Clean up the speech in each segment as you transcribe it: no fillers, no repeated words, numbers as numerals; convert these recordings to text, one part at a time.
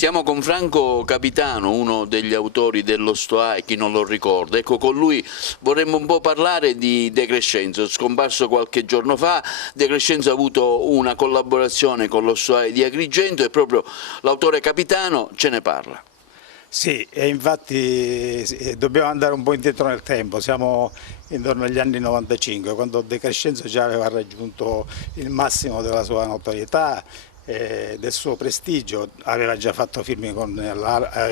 Siamo con Franco Capitano, uno degli autori dello Stoa, chi non lo ricorda. Ecco, con lui vorremmo un po' parlare di De Crescenzo, scomparso qualche giorno fa. De Crescenzo ha avuto una collaborazione con lo Stoa di Agrigento e proprio l'autore Capitano ce ne parla. Sì, e infatti dobbiamo andare un po' indietro nel tempo, siamo intorno agli anni 95, quando De Crescenzo già aveva raggiunto il massimo della sua notorietà, del suo prestigio, aveva già fatto film con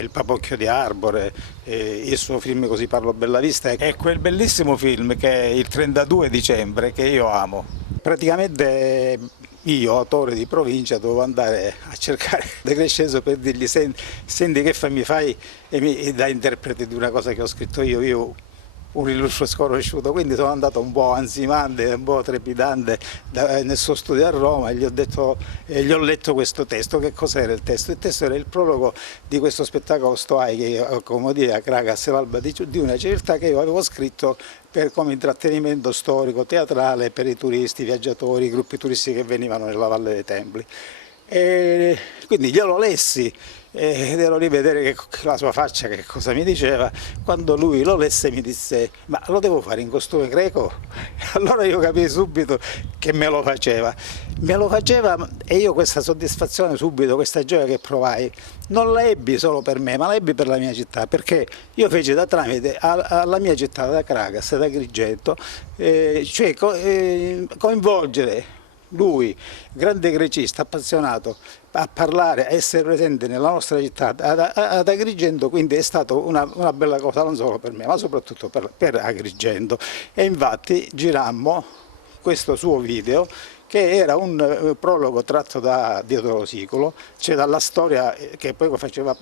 Il Papocchio di Arbore, il suo film Così parlo Bellavista e quel bellissimo film che è Il 32 dicembre che io amo. Praticamente io, autore di provincia, dovevo andare a cercare De Crescenzo per dirgli senti che mi fai da interprete di una cosa che ho scritto io un illustro sconosciuto, quindi sono andato un po' ansimante, un po' trepidante nel suo studio a Roma e gli ho letto questo testo. Che cos'era il testo? Il testo era il prologo di questo spettacolo Stoai che come dire a Cracas, l'alba di una civiltà, che io avevo scritto come intrattenimento storico, teatrale per i turisti, i viaggiatori, i gruppi turistici che venivano nella Valle dei Templi. E quindi glielo lessi ed ero lì a vedere la sua faccia che cosa mi diceva. Quando lui lo lesse mi disse: ma lo devo fare in costume greco? Allora io capii subito che me lo faceva e io questa soddisfazione subito, questa gioia che provai, non la ebbi solo per me, ma la ebbi per la mia città, perché io feci da tramite alla mia città, da Cracas, da Agrigento, cioè coinvolgere lui, grande grecista, appassionato a parlare, a essere presente nella nostra città, ad Agrigento, quindi è stata una bella cosa non solo per me, ma soprattutto per Agrigento. E infatti girammo questo suo video, che era un prologo tratto da Diodoro Siculo, cioè dalla storia che poi costituiva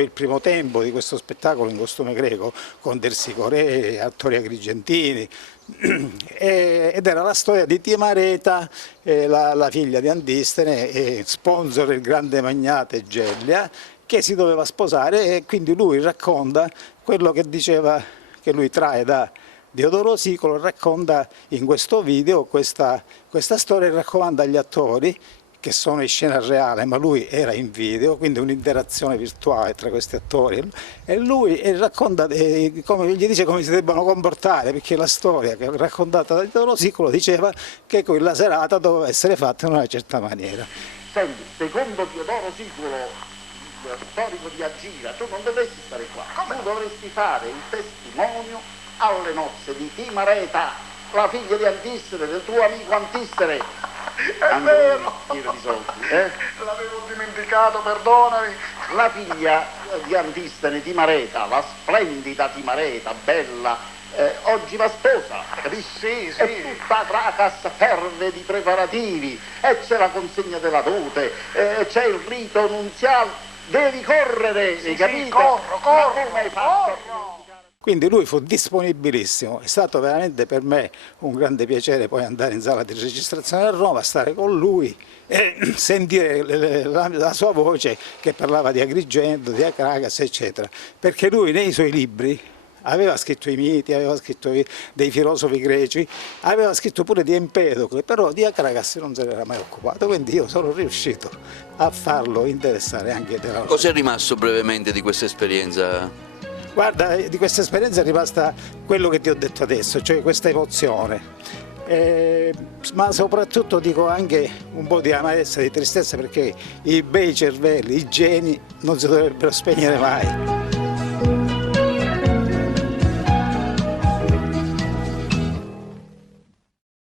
il primo tempo di questo spettacolo in costume greco, con Tersicore, attori agrigentini, ed era la storia di Timareta, la figlia di Antistene, sponsor del grande magnate Gellia, che si doveva sposare, e quindi lui racconta quello che diceva, che lui trae da Diodoro Siculo, racconta in questo video questa storia e raccomanda agli attori, che sono in scena reale, ma lui era in video, quindi un'interazione virtuale tra questi attori, e lui racconta, gli dice come si debbano comportare, perché la storia che è raccontata da Diodoro Siculo diceva che quella serata doveva essere fatta in una certa maniera. Senti, secondo Diodoro Siculo, storico di Agira, tu non dovresti stare qua, tu dovresti fare il testimonio alle nozze di Timareta, la figlia di Antistene, del tuo amico Antistene. È vero! Pieno di soldi, L'avevo dimenticato, perdonami! La figlia di Antistene, Timareta, la splendida Timareta, bella, oggi va sposa, capisci? Sì, sì. E tutta Cracas ferve di preparativi, e c'è la consegna della dote, c'è il rito nunziale, devi correre, hai capito? Sì, corro! Ma come hai fatto? Quindi lui fu disponibilissimo, è stato veramente per me un grande piacere poi andare in sala di registrazione a Roma, stare con lui e sentire la sua voce che parlava di Agrigento, di Cracas, eccetera, perché lui nei suoi libri aveva scritto i miti, aveva scritto dei filosofi greci, aveva scritto pure di Empedocle, però di Cracas non se n'era mai occupato, quindi io sono riuscito a farlo interessare anche della nostra. Cosa è rimasto brevemente di questa esperienza? Guarda, di questa esperienza è rimasta quello che ti ho detto adesso, cioè questa emozione, ma soprattutto dico anche un po' di amarezza, di tristezza, perché i bei cervelli, i geni non si dovrebbero spegnere mai.